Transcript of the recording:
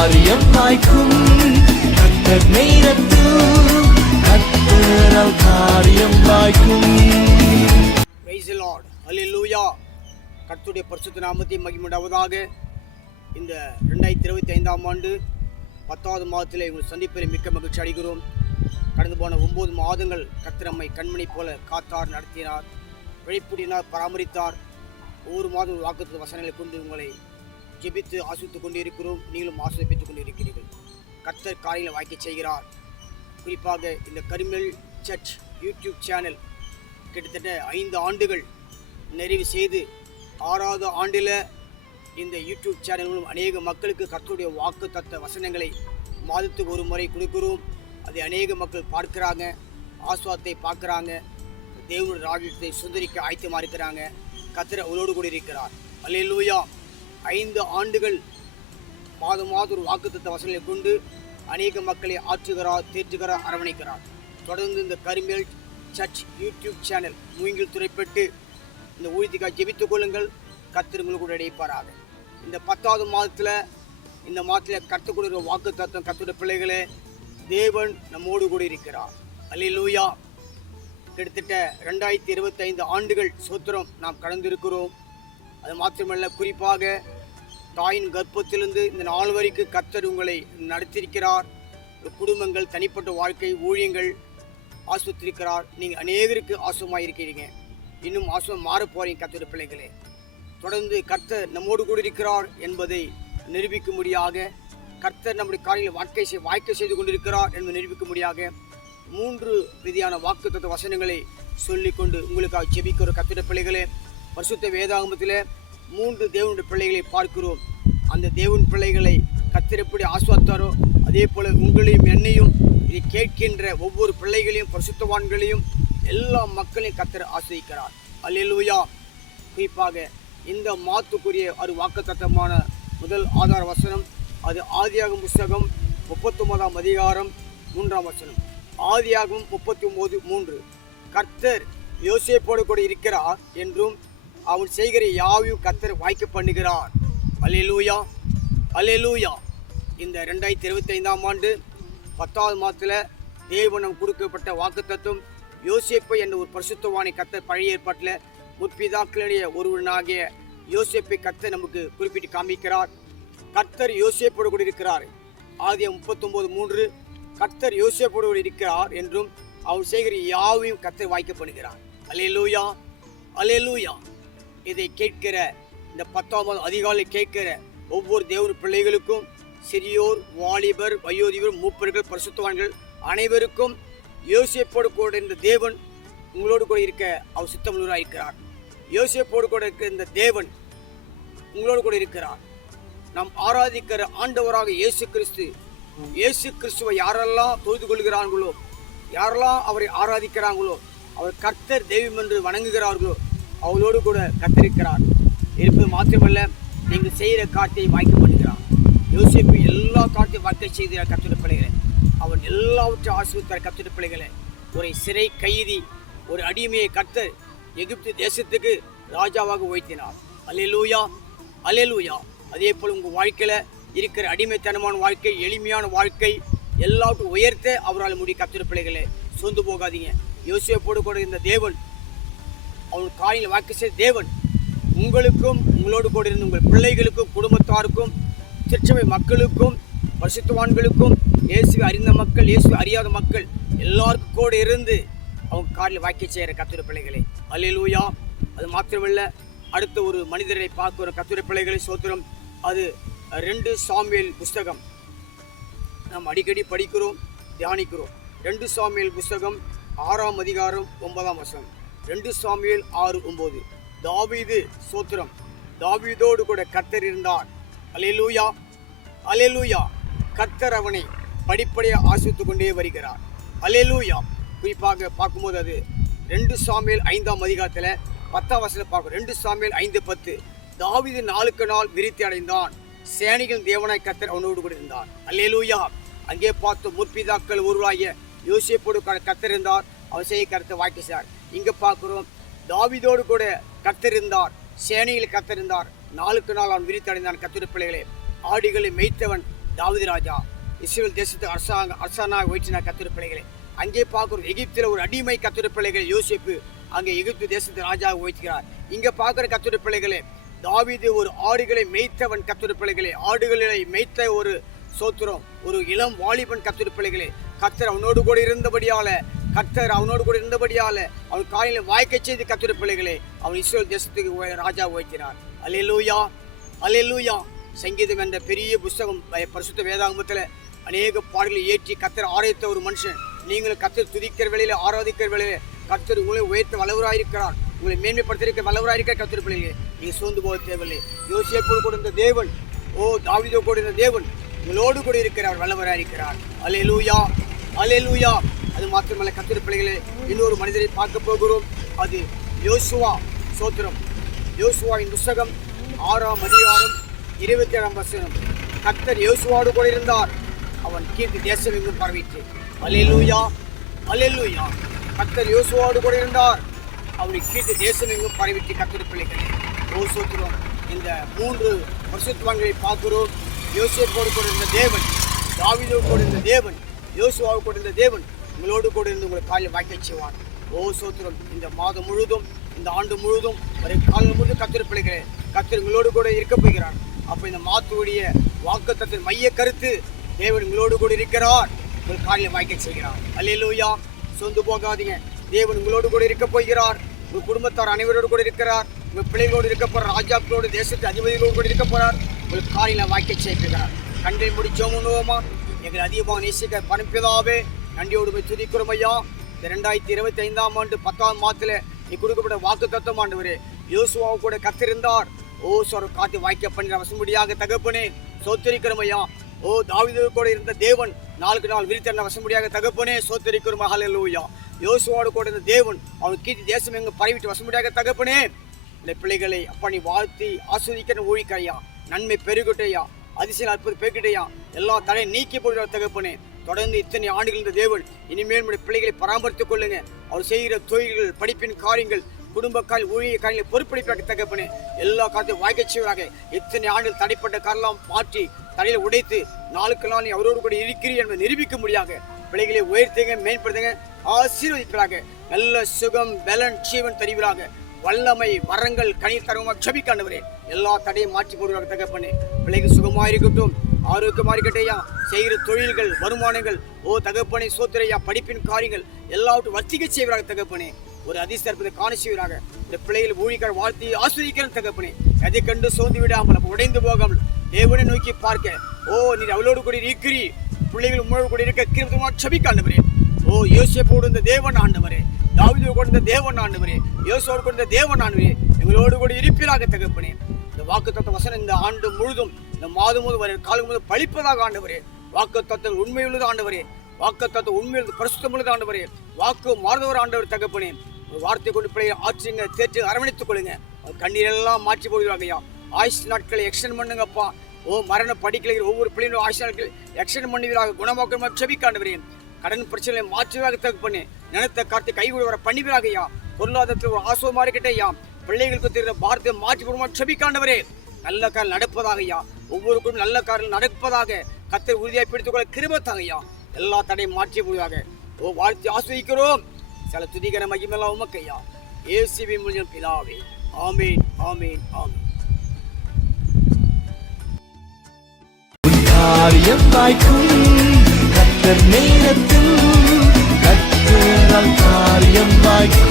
காரியம் வாய்க்கும். கர்த்தர் நேரத்தில் கர்த்தரால் காரியம் வாய்க்கும். Praise the Lord. Hallelujah. கர்த்தருடைய பரிசுத்த நாமத்தை மகிமையுண்டாவதாக. இந்த 2025ஆம் ஆண்டு 10வது மாதத்தில் உங்கள் சந்திப்பில் மிக்க மகிழ்ச்சி அடைகிறோம். கடந்து போன 9 மாதங்கள் கர்த்தர் நம்மை கண்மணி போல காத்தார், நடத்தினார், வெளிப்படினார், பராமரித்தார். ஒவ்வொரு மாதம் ஒரு வாக்குத்தத்த வசனங்களை கொண்டு உங்களை ஜெபித்து ஆசிரித்துக் கொண்டிருக்கிறோம். நீங்களும் ஆசிரியப்பட்டுக் கொண்டிருக்கிறீர்கள். கர்த்தர் காரியங்களை வாய்க்க செய்கிறார். குறிப்பாக இந்த கரிமல் சர்ச் யூடியூப் சேனல் கிட்டத்தட்ட 5 ஆண்டுகள் நிறைவு செய்து 6வது ஆண்டில் இந்த யூடியூப் சேனல் மூலம் அநேக மக்களுக்கு கர்த்தருடைய வாக்குத்தத்த வசனங்களை மாதத்துக்கு ஒரு முறை கொடுக்கிறோம். அதை அநேக மக்கள் பார்க்குறாங்க, ஆசுவாதத்தை பார்க்குறாங்க, தேவனுடைய ராஜ்யத்தை சுந்தரிக்க ஆயத்தமாக இருக்கிறாங்க. கர்த்தர் அவரோடு கூட இருக்கிறார். அல்லேலூயா. 5 ஆண்டுகள் மாதம் ஒரு வாக்குத்தத்த வசனங்களை கொண்டு அநேக மக்களை ஆற்றுகிறார், தேற்றுகிறார், அரவணைக்கிறார். தொடர்ந்து இந்த கரிமல் சர்ச் யூடியூப் சேனல் மூங்கில் துறைப்பட்டு இந்த ஊழியத்துக்காக ஜெபித்துக் கொள்ளுங்கள். கர்த்தர் உங்களுக்கு கூட இடைப்பாராக. இந்த 10வது மாதத்தில் கர்த்தர் கொடுக்கிற வாக்கு தத்துவம், கர்த்தருடைய பிள்ளைகளே, தேவன் நம்மோடு கூட இருக்கிறார். அல்லேலூயா. கிட்டத்தட்ட 2025 ஆண்டுகள் சோத்திரம் நாம் கடந்திருக்கிறோம். அது மாத்திரமல்ல, குறிப்பாக தாயின் கர்ப்பத்திலிருந்து இந்த நாள் வரைக்கும் கர்த்தர் உங்களை நடத்தியிருக்கிறார். குடும்பங்கள், தனிப்பட்ட வாழ்க்கை, ஊழியங்கள் ஆஸ்வத்திருக்கிறார். நீங்கள் அநேகருக்கு ஆசுவமாக இருக்கிறீங்க. இன்னும் ஆசுவம் மாற போறீங்க. கர்த்தருடைய பிள்ளைகளே, தொடர்ந்து கர்த்தர் நம்மோடு கூட இருக்கிறார் என்பதை நிரூபிக்கும்படியாக, கர்த்தர் நம்முடைய காரியங்களை வாய்க்கை செய்து கொண்டிருக்கிறார் என்பதை நிரூபிக்கும்படியாக 3 விதியான வாக்குத்தத்த வசனங்களை சொல்லிக்கொண்டு உங்களுக்காக ஜெபிக்கிற கர்த்தருடைய பிள்ளைகளே, பரிசுத்த வேதாகமத்தில் 3 தேவனுடைய பிள்ளைகளை பார்க்கிறோம். அந்த தேவன் பிள்ளைகளை கர்த்தர் எப்படி ஆசுவாத்தாரோ அதே போல உங்களையும் என்னையும் இதை கேட்கின்ற ஒவ்வொரு பிள்ளைகளையும் பரிசுத்தவான்களையும் எல்லா மக்களையும் கர்த்தர் ஆசிரிக்கிறார். அல்லேலூயா. குறிப்பாக இந்த மாத்துக்குரிய ஒரு வாக்குத்தத்தமான முதல் ஆதார வசனம், அது ஆதியாகமம் புஸ்தகம் 39ஆம் அதிகாரம் 3ஆம் வசனம். ஆதியாகமம் 39:3. கர்த்தர் யோசேப்போடு கூட இருக்கிறார் என்றும் அவன் செய்கிற யாவையும் கர்த்தர் வாய்க்க பண்ணுகிறார். அல்லேலூயா, அல்லேலூயா. இந்த 2025ஆம் ஆண்டு 10வது மாதத்தில் தேவனம் கொடுக்கப்பட்ட வாக்குத்தத்தம், யோசேப்பு என்ற ஒரு பரிசுத்தவானை கர்த்தர் பழைய ஏற்பாட்டில் முற்பிதாக்களுடைய ஒருவனாகிய யோசேப்பை கர்த்தர் நமக்கு குறிப்பிட்டு காமிக்கிறார். கர்த்தர் யோசேப்போடு கூட இருக்கிறார். ஆதியாகமம் 39:3. கர்த்தர் யோசேப்போடு கூட இருக்கிறார் என்றும் அவர் செய்கிற யாவையும் கர்த்தர் வாய்க்க பண்ணுகிறார். அல்லேலூயா, அல்லேலூயா. இதை கேட்கிற இந்த 10ஆம் அதிகாலை கேட்கிற ஒவ்வொரு தேவ பிள்ளைகளுக்கும், சிறியோர், வாலிபர், வயோதிபர், மூப்பர்கள், பரிசுத்தவான்கள் அனைவருக்கும் யோசேப்போடு கூட இந்த தேவன் உங்களோடு கூட இருக்க அவர் சித்தமுள்ளவராக இருக்கிறார். யோசேப்போடு கூட இருக்க இந்த தேவன் உங்களோடு கூட இருக்கிறார். நாம் ஆராதிக்கிற ஆண்டவராக இயேசு கிறிஸ்துவை யாரெல்லாம் தொழுது கொள்கிறார்களோ, யாரெல்லாம் அவரை ஆராதிக்கிறாங்களோ, அவர் கர்த்தர் தெய்வம் என்று வணங்குகிறார்களோ, அவளோடு கூட கர்த்தரிக்கிறார். இருப்பது மாத்திரமல்ல, நீங்கள் செய்கிற காரியத்தை வாய்க்க பண்ணுகிறார். யோசேப்பு எல்லா காரியத்தையும் வாய்க்க செய்கிறார். கர்த்தருடைய பிள்ளைகளை அவன் எல்லாவற்றையும் ஆசீர்வதித்தார். கர்த்தருடைய பிள்ளைகளை, ஒரு சிறை கைதி, ஒரு அடிமையை கர்த்தர் எகிப்து தேசத்துக்கு ராஜாவாக உயர்த்தினார். அல்லேலூயா, அல்லேலூயா. அதே போல் உங்கள் வாழ்க்கையில் இருக்கிற அடிமைத்தனமான வாழ்க்கை, எளிமையான வாழ்க்கை எல்லாவற்றையும் உயர்த்த அவரால் முடியும். கர்த்தருடைய பிள்ளைகளை, சொந்து போகாதீங்க. யோசேப்போடு கூட இந்த தேவன், அவன் காரியங்களை வாக்கு செய்த தேவன் உங்களுக்கும், உங்களோடு கூட இருந்த உங்கள் பிள்ளைகளுக்கும், குடும்பத்தாருக்கும், திருச்சபை மக்களுக்கும், பரிசுத்தவான்களுக்கும், இயேசுவை அறிந்த மக்கள், இயேசுவை அறியாத மக்கள் எல்லாருக்கும் கூட இருந்து அவங்க காரில் வாய்க்க செய்கிற கர்த்தருடைய பிள்ளைகளை. அல்லேலூயா. அது மாத்திரமல்ல, அடுத்த ஒரு மனிதரை பார்க்கிற கர்த்தருடைய பிள்ளைகளை சோத்திரம். அது 2 சாமுவேல் புஸ்தகம் நாம் அடிக்கடி படிக்கிறோம், தியானிக்கிறோம். 2 சாமுவேல் புஸ்தகம் 6ஆம் அதிகாரம் 9ஆம் வசனம். 2 சாமுவேல் 6:9. தாவீது சோத்திரம், தாவீதோடு கூட கர்த்தர் இருந்தார். அல்லேலூயா, அல்லேலூயா. கர்த்தர் அவனை படிப்படியாக ஆசிரித்துக் கொண்டே வருகிறார். அல்லேலூயா. குறிப்பாக பார்க்கும்போது அது 2 சாமுவேல் 5ஆம் அதிகாரத்தில் 10ஆம் வசனத்தில் பார்க்கும். 2 சாமுவேல் 5:10. தாவீது நாளுக்கு நாள் விருத்தி அடைந்தான், சேனைகள் தேவனாய் கர்த்தர் அவனோடு கூட இருந்தார். அல்லேலூயா. அங்கே பார்த்து முற்பிதாக்கள் ஒருவராகிய யோசேப்போடு கர்த்தர் இருந்தார், அவர் செய்ய கர்த்தர் வாய்க்க செய்தார். இங்கே பார்க்குறோம், தாவீதோடு கூட கர்த்தர் இருந்தார், சேனையில் கர்த்தர் இருந்தார், நாளுக்கு நாள் அவன் விரித்தடைந்தான். கர்த்தருடைய பிள்ளைகளே, ஆடுகளை மேய்த்தவன் தாவீது ராஜா இஸ்ரவேல் தேசத்துக்கு அரசனாக வைத்தினார் கர்த்தருடைய பிள்ளைகளே. அங்கே பார்க்குற எகிப்தில் ஒரு அடிமை கர்த்தருடைய பிள்ளைகள் யோசேப்பு அங்கே எகிப்து தேசத்து ராஜாவை வைக்கிறார். இங்க பார்க்குற கர்த்தருடைய பிள்ளைகளே, தாவீது ஒரு ஆடுகளை மேய்த்தவன் கர்த்தருடைய பிள்ளைகளே. ஆடுகளை மேய்த்த ஒரு சோத்திரம், ஒரு இளம் வாலிபன் கர்த்தருடைய பிள்ளைகளே. கர்த்தர் அவனோடு கூட இருந்தபடியால அவன் காலையில் வாய்க்க செய்து கர்த்தருடைய பிள்ளைகளே அவன் இஸ்ரவேல் தேசத்துக்கு ராஜாவை வைக்கிறார். அல்லேலூயா, அல்லேலூயா. சங்கீதம் என்ற பெரிய புஸ்தகம் பரிசுத்த வேதாகமத்தில் அநேக பாடல்களை ஏற்றி கர்த்தர் ஆராய்த்த ஒரு மனுஷன். நீங்களும் கர்த்தர் துதிக்கிற வேளையில, ஆராதிக்கிற வேளையில கர்த்தர் உங்களை உயர்த்த வல்லவராயிருக்கிறார், உங்களை மேன்மைப்படுத்திருக்க வல்லவராயிருக்கிற கர்த்தருடைய பிள்ளைகளே. நீங்கள் சோர்ந்து போக தேவையில்லை. யோசேப்போடு கூட இருந்த தேவன், தாவீதோடு கூட இருந்த தேவன் உங்களோடு கூட இருக்கிறார், வல்லவராயிருக்கிறார். அல்லேலூயா, அல்லேலூயா. அது மாத்திரமல்ல கர்த்தருடைய பிள்ளைகளே, இன்னொரு மனிதரை பார்க்க போகிறோம். அது யோசுவா. சோத்திரம். யோசுவாவின் புஸ்தகம் 6ஆம் அதிகாரம் 27ஆம் வசனம். கர்த்தர் யோசுவாவோடு கூட இருந்தார், அவன் கீர்த்தி தேசம் எங்கும் பரவிற்று. அல்லேலூயா, அல்லேலூயா. கர்த்தர் யோசுவாவோடு கூட இருந்தார், அவனுடைய கீர்த்தி தேசம் எங்கும் பரவிற்று. கர்த்தருடைய பிள்ளைகளே, சோத்திரம். இந்த 3 பரிசுத்தவான்களை பார்க்கிறோம். யோசேப்போடு கூட இருந்த தேவன், தாவீதோடு கூட இருந்த தேவன், யோசுவாவோடு கூட இருந்த தேவன் உங்களோடு கூட இருந்து உங்களை காலையில் வாய்க்க செய்வார். சோத்திரம். இந்த மாதம் முழுதும், இந்த ஆண்டு முழுதும், ஒரு காலம் முழுதும் கர்த்தருடைய பிள்ளைகளே, கர்த்தர் உங்களோடு கூட இருக்க போகிறார். அப்போ இந்த மாதத்துடைய வாக்குத்தத்தத்தின் மைய கருத்து, தேவன் உங்களோடு கூட இருக்கிறார், உங்கள் காலையில் வாய்க்க செய்கிறார். அல்லேலூயா. சொந்து போகாதீங்க. தேவன் உங்களோடு கூட இருக்க போகிறார். உங்கள் குடும்பத்தார் அனைவரோடு கூட இருக்கிறார். உங்கள் பிள்ளைகளோடு இருக்க போகிறார். ராஜாக்களோடு, தேசத்து அதிபதிகளோடு கூட இருக்க போகிறார். உங்களுக்கு காலையில் வாய்க்க செய்கிறார். கண்டை முடிச்சோம் உண்ணுவோமா? எங்களை அதிகமாக நேசிக்க பரம்பிதாவே நன்றியோடு போய் துதிக்கிறோம் ஐயா. இந்த 2025ஆம் ஆண்டு 10ஆம் மாதத்தில் நீ கொடுக்கப்பட்ட வாக்கு தத்துவம் ஆண்டவரே, யோசுவாவு கூட கத்திருந்தார். சார் காத்து வாய்க்க பண்ணி வசமுடியாக தகப்பனே சோத்தரிக்கிறோம் ஐயா. தாவீது கூட இருந்த தேவன் நாளுக்கு நாள் விரித்தன வசமுடியாக தகப்பனே சோத்தரிக்கிறோம். ஹல்லேலூயா. யோசுவாவோடு கூட இருந்த தேவன் அவன் கீர்த்தி தேசம் எங்கு பரவிட்டு வசமுடியாக தகப்பனே. இந்த பிள்ளைகளை அப்பா நீ வாழ்த்தி ஆஸ்வதிக்கிற ஊழிக்கையா, நன்மை பெருகட்டையா, அதிசயம் அற்புத பெருகட்டையா, எல்லா தடையை நீக்கி போடுற தகப்பனே. தொடர்ந்து இத்தனை ஆண்டுகள் இந்த தேவன் இனிமேல் நம்முடைய பிள்ளைகளை பராமரித்துக் கொள்ளுங்க. அவர் செய்கிற தொழில்கள், படிப்பின் காரியங்கள், குடும்ப ஊழிய காரியங்களை பொறுப்பளிப்பாக தகப்பனே எல்லா காலத்தையும் வாய்க்க செய்வதாக. இத்தனை ஆண்டுகள் தடைப்பட்ட காரெல்லாம் மாற்றி தலையில் உடைத்து நாளுக்கு நாள் நீ அவரோடு கூட இருக்கிறீர் என்பதை நிரூபிக்க முடியாத பிள்ளைகளை உயர்த்துங்க, மேம்படுத்துங்க, ஆசீர்வதிப்பதாக. நல்ல சுகம், பலன், ஜீவன் தருவீராக. வல்லமை, வரங்கள், கனி தரமாக ஜெபிக்காண்டவரே எல்லா தடையும் மாற்றி போடுவாங்க தகப்பனே. பிள்ளைகள் சுகமாக இருக்கட்டும், ஆரோக்கியமாக இருக்கட்டையா. செய்கிற தொழில்கள், வருமானங்கள் தகப்பனே சோத்திரையா, படிப்பின் காரியங்கள் எல்லாவற்றும் வர்த்திக்க செய்வராக தகப்பனே. ஒரு அதிசயத்தை காண செய்வராக. இந்த பிள்ளைகள் ஊழியர்கள் வாழ்த்தி ஆஸ்வதிக்கிற தகப்பனே. எதை கண்டு சோர்ந்து விடாமல், உடைந்து போகாமல் தேவனை நோக்கி பார்க்க நீர் அவளோடு கூட இருக்கிறீ. பிள்ளைகள் உங்களோடு கூட இருக்க கிருபையாக ஜெபிக்காண்டவரே. யோசேப்போடு இருந்த தேவன் ஆண்டவரே, தாவீதோடு கூட இருந்த தேவன் ஆண்டவரே, யோசுவாவோடு கூட இருந்த தேவன் ஆண்டவரே எங்களோடு கூட இருப்பீராக தகப்பனே. இந்த வாக்குத்தத்த வசனம் இந்த ஆண்டு முழுதும், இந்த மாதம் முழுவதும் வரை காலம் முழுவதும் பழிப்பதாக ஆண்டவரே. வாக்குத்தத்தம் உண்மையுள்ளது ஆண்டவரே, வாக்குத்தத்தம் உண்மையுள்ளது, பரிசுத்தமுள்ளது ஆண்டவரே. வாக்கு மாறுதவர் ஆண்டவர் தகப்பனே. ஒரு வார்த்தை கொண்டு பிள்ளைகளை ஆற்றுங்க, தேற்று அரவணைத்துக் கொள்ளுங்க. கண்ணீரெல்லாம் மாற்றி போடுவாங்கய்யா. ஆயுஷ் நாட்களை எக்ஸ்டெண்ட் பண்ணுங்கப்பா. மரண படிக்கலைகள் ஒவ்வொரு பிள்ளைகளும் ஆயுஷ் நாட்கள் எக்ஸ்டெண்ட் பண்ணுவீராக. குணமாக்க செபிக்காண்டவரே. கடன் பிரச்சனை மாற்றுவாக தகப்பனே. நினைத்த கார்த்தை கைகூட வர பண்ணிவீராகய்யா. பொருளாதாரத்தில் ஒரு ஆசோமா இருக்கட்டையா. பிள்ளைகளுக்கு தெரிகிற வார்த்தை மாற்றி போடுமா செபிக்காண்டவரே. நல்ல காரில் நடப்பதாகய்யா. ஒவ்வொருக்கும் நல்ல காரில் நடப்பதாக கர்த்தர் உறுதியாக பிடித்துக் கொள்ள கிருபைத்தாங்கய்யா. எல்லா தடையும் மாற்றி போடுவாங்க. வாழ்த்தி ஆஸ்வதிக்கிறோம். சில துதிகர மகிமெல்லாம் உமக்கையா. இயேசுவின் மூலம் பிதாவே. ஆமீன், ஆமீன், ஆமீன். காரியம் வாய்க்கும் கர்த்தர் நேரத்தில் கர்த்தரால் காரியம் வாய்க்கும்.